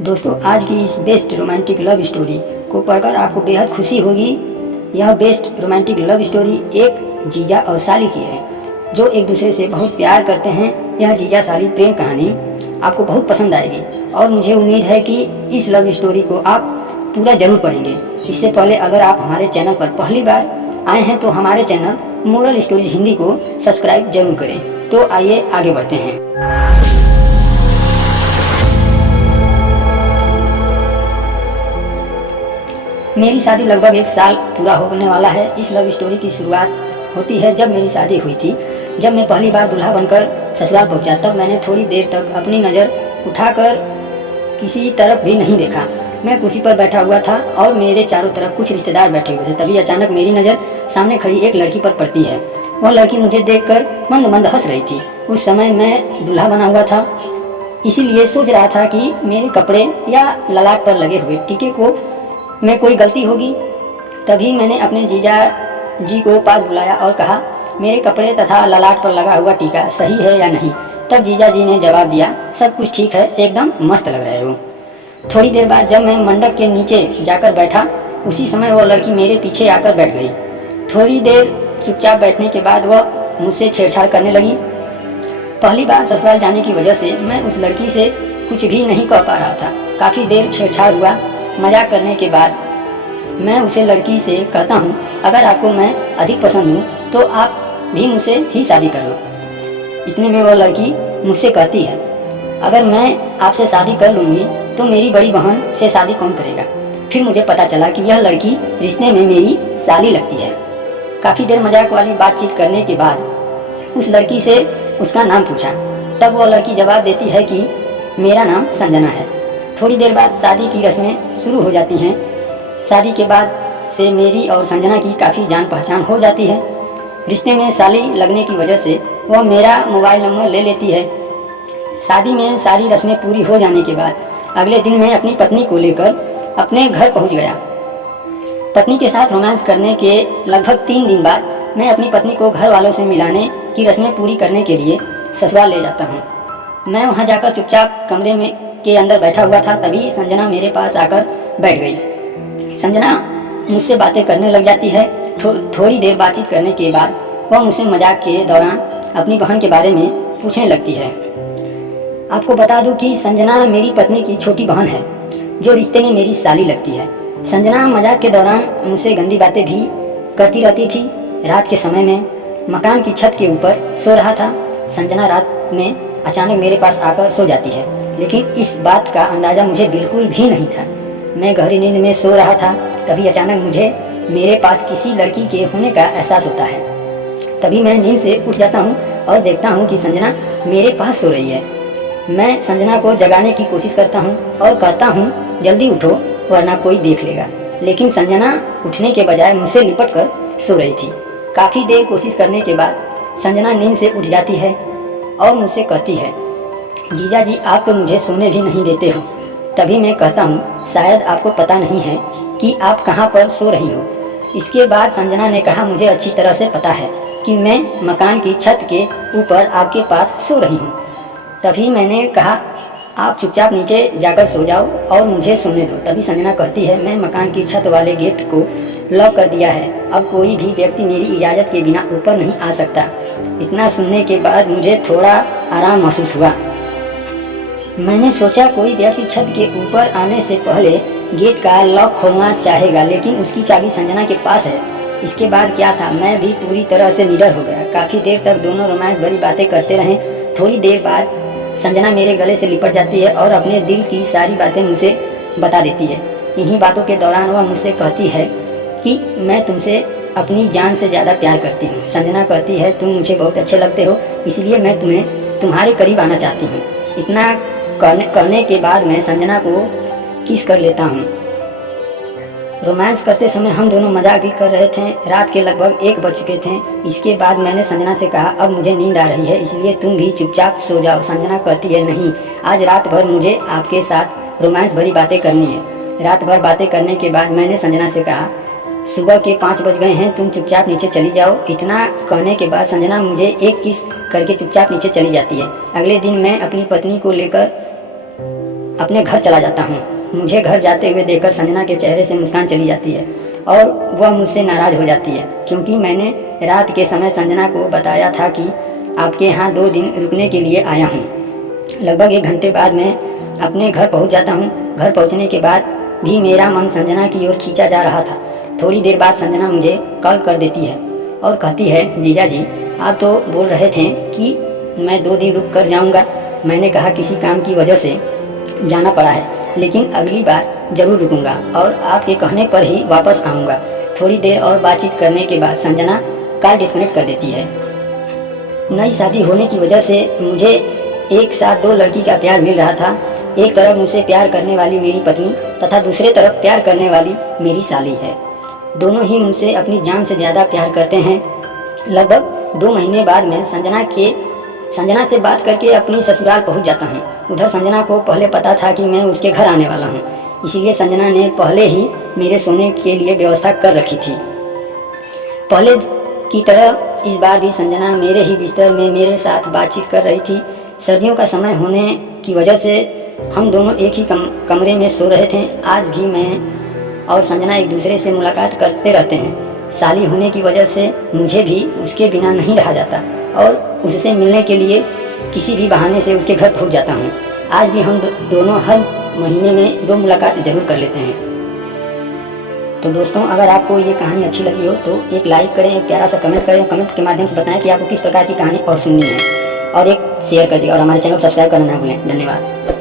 दोस्तों, आज की इस बेस्ट रोमांटिक लव स्टोरी को पढ़कर आपको बेहद खुशी होगी। यह बेस्ट रोमांटिक लव स्टोरी एक जीजा और साली की है जो एक दूसरे से बहुत प्यार करते हैं। यह जीजा साली प्रेम कहानी आपको बहुत पसंद आएगी और मुझे उम्मीद है कि इस लव स्टोरी को आप पूरा जरूर पढ़ेंगे। इससे पहले अगर आप हमारे चैनल पर पहली बार आए हैं तो हमारे चैनल मोरल स्टोरीज हिंदी को सब्सक्राइब जरूर करें। तो आइए आगे बढ़ते हैं। मेरी शादी लगभग 1 साल पूरा होने वाला है। इस लव स्टोरी की शुरुआत होती है जब मेरी शादी हुई थी। जब मैं पहली बार दूल्हा बनकर ससुराल पहुंचा तब मैंने थोड़ी देर तक अपनी नज़र उठाकर किसी तरफ भी नहीं देखा। मैं कुर्सी पर बैठा हुआ था और मेरे चारों तरफ कुछ रिश्तेदार बैठे हुए थे। तभी अचानक मेरी नज़र सामने खड़ी एक लड़की पर पड़ती है। वह लड़की मुझे देखकर मंद मंद हंस रही थी। उस समय मैं दूल्हा बना हुआ था, इसीलिए सोच रहा था कि मेरे कपड़े या ललाट पर लगे हुए टीके को में कोई गलती होगी। तभी मैंने अपने जीजा जी को पास बुलाया और कहा, मेरे कपड़े तथा ललाट पर लगा हुआ टीका सही है या नहीं। तब जीजा जी ने जवाब दिया, सब कुछ ठीक है, एकदम मस्त लग रहे हो। थोड़ी देर बाद जब मैं मंडप के नीचे जाकर बैठा, उसी समय वह लड़की मेरे पीछे आकर बैठ गई। थोड़ी देर चुपचाप बैठने के बाद वह मुझसे छेड़छाड़ करने लगी। पहली बार ससुराल जाने की वजह से मैं उस लड़की से कुछ भी नहीं कह पा रहा था। काफ़ी देर छेड़छाड़ हुआ। मजाक करने के बाद मैं उसे लड़की से कहता हूँ, अगर आपको मैं अधिक पसंद हूँ तो आप भी मुझसे ही शादी कर लो। इतने में वह लड़की मुझसे कहती है, अगर मैं आपसे शादी कर लूँगी तो मेरी बड़ी बहन से शादी कौन करेगा। फिर मुझे पता चला कि यह लड़की रिश्ते में मेरी साली लगती है। काफ़ी देर मजाक वाली बातचीत करने के बाद उस लड़की से उसका नाम पूछा। तब वह लड़की जवाब देती है कि मेरा नाम संजना है। थोड़ी देर बाद शादी की रस्में शुरू हो जाती हैं। शादी के बाद से मेरी और संजना की काफ़ी जान पहचान हो जाती है। रिश्ते में साली लगने की वजह से वह मेरा मोबाइल नंबर ले लेती है। शादी में सारी रस्में पूरी हो जाने के बाद अगले दिन मैं अपनी पत्नी को लेकर अपने घर पहुंच गया। पत्नी के साथ रोमांस करने के लगभग 3 दिन बाद मैं अपनी पत्नी को घर वालों से मिलाने की रस्में पूरी करने के लिए ससुराल ले जाता हूँ। मैं वहाँ जाकर चुपचाप कमरे में के अंदर बैठा हुआ था। तभी संजना मेरे पास आकर बैठ गई। संजना मुझसे बातें करने लग जाती है। थोड़ी देर बातचीत करने के बाद वह मुझसे मजाक के दौरान अपनी बहन के बारे में पूछने लगती है। आपको बता दूं कि संजना मेरी पत्नी की छोटी बहन है जो रिश्ते में मेरी साली लगती है। संजना मजाक के दौरान मुझसे गंदी बातें भी करती रहती थी। रात के समय में मकान की छत के ऊपर सो रहा था। संजना रात में अचानक मेरे पास आकर सो जाती है, लेकिन इस बात का अंदाज़ा मुझे बिल्कुल भी नहीं था। मैं गहरी नींद में सो रहा था। तभी अचानक मुझे मेरे पास किसी लड़की के होने का एहसास होता है। तभी मैं नींद से उठ जाता हूँ और देखता हूँ कि संजना मेरे पास सो रही है। मैं संजना को जगाने की कोशिश करता हूँ और कहता हूँ, जल्दी उठो वरना कोई देख लेगा। लेकिन संजना उठने के बजाय मुझसे लिपट कर सो रही थी। काफ़ी देर कोशिश करने के बाद संजना नींद से उठ जाती है और मुझसे कहती है, जीजा जी आप तो मुझे सोने भी नहीं देते हो। तभी मैं कहता हूँ, शायद आपको पता नहीं है कि आप कहाँ पर सो रही हो। इसके बाद संजना ने कहा, मुझे अच्छी तरह से पता है कि मैं मकान की छत के ऊपर आपके पास सो रही हूँ। तभी मैंने कहा, आप चुपचाप नीचे जाकर सो जाओ और मुझे सोने दो। तभी संजना कहती है, मैं मकान की छत वाले गेट को लॉक कर दिया है। अब कोई भी व्यक्ति मेरी इजाज़त के बिना ऊपर नहीं आ सकता। इतना सुनने के बाद मुझे थोड़ा आराम महसूस हुआ। मैंने सोचा कोई व्यक्ति छत के ऊपर आने से पहले गेट का लॉक खोलना चाहेगा, लेकिन उसकी चाबी संजना के पास है। इसके बाद क्या था, मैं भी पूरी तरह से निडर हो गया। काफ़ी देर तक दोनों रोमांस भरी बातें करते रहे। थोड़ी देर बाद संजना मेरे गले से लिपट जाती है और अपने दिल की सारी बातें मुझे बता देती है। इन्हीं बातों के दौरान वह मुझसे कहती है कि मैं तुमसे अपनी जान से ज़्यादा प्यार करती हूँ। संजना कहती है, तुम मुझे बहुत अच्छे लगते हो, इसलिए मैं तुम्हें तुम्हारे करीब आना चाहती हूँ। इतना कहने के बाद मैं संजना को किस कर लेता हूँ। रोमांस करते समय हम दोनों मजाक भी कर रहे थे। रात के लगभग 1 बज चुके थे। इसके बाद मैंने संजना से कहा, अब मुझे नींद आ रही है, इसलिए तुम भी चुपचाप सो जाओ। संजना कहती है, नहीं, आज रात भर मुझे आपके साथ रोमांस भरी बातें करनी है। रात भर बातें करने के बाद मैंने संजना से कहा, सुबह के 5 बज गए हैं, तुम चुपचाप नीचे चली जाओ। इतना कहने के बाद संजना मुझे एक किस करके चुपचाप नीचे चली जाती है। अगले दिन मैं अपनी पत्नी को लेकर अपने घर चला जाता हूँ। मुझे घर जाते हुए देखकर संजना के चेहरे से मुस्कान चली जाती है और वह मुझसे नाराज़ हो जाती है, क्योंकि मैंने रात के समय संजना को बताया था कि आपके यहाँ 2 दिन रुकने के लिए आया हूँ। लगभग 1 घंटे बाद मैं अपने घर पहुँच जाता हूँ। घर पहुँचने के बाद भी मेरा मन संजना की ओर खींचा जा रहा था। थोड़ी देर बाद संजना मुझे कॉल कर देती है और कहती है, जीजा जी आप तो बोल रहे थे कि मैं 2 दिन रुक कर जाऊँगा। मैंने कहा किसी काम की वजह से जाना पड़ा है, लेकिन अगली बार ज़रूर रुकूंगा और आपके कहने पर ही वापस आऊँगा। थोड़ी देर और बातचीत करने के बाद संजना कॉल डिस्कनेक्ट कर देती है। नई शादी होने की वजह से मुझे एक साथ 2 लड़की का प्यार मिल रहा था। एक तरफ मुझसे प्यार करने वाली मेरी पत्नी तथा दूसरे तरफ प्यार करने वाली मेरी साली है। दोनों ही मुझसे अपनी जान से ज़्यादा प्यार करते हैं। लगभग 2 महीने बाद मैं संजना से बात करके अपनी ससुराल पहुंच जाता हूं। उधर संजना को पहले पता था कि मैं उसके घर आने वाला हूं, इसीलिए संजना ने पहले ही मेरे सोने के लिए व्यवस्था कर रखी थी। पहले की तरह इस बार भी संजना मेरे ही बिस्तर में मेरे साथ बातचीत कर रही थी। सर्दियों का समय होने की वजह से हम दोनों एक ही कमरे में सो रहे थे। आज भी मैं और संजना एक दूसरे से मुलाकात करते रहते हैं। साली होने की वजह से मुझे भी उसके बिना नहीं रहा जाता और उससे मिलने के लिए किसी भी बहाने से उसके घर पहुंच जाता हूं। आज भी हम दोनों हर महीने में 2 मुलाकात जरूर कर लेते हैं। तो दोस्तों, अगर आपको ये कहानी अच्छी लगी हो तो एक लाइक करें, एक प्यारा सा कमेंट करें। कमेंट के माध्यम से बताएं कि आपको किस प्रकार की कहानी और सुननी है, और एक शेयर कर दिए और हमारे चैनल को सब्सक्राइब करना ना भूलें। धन्यवाद।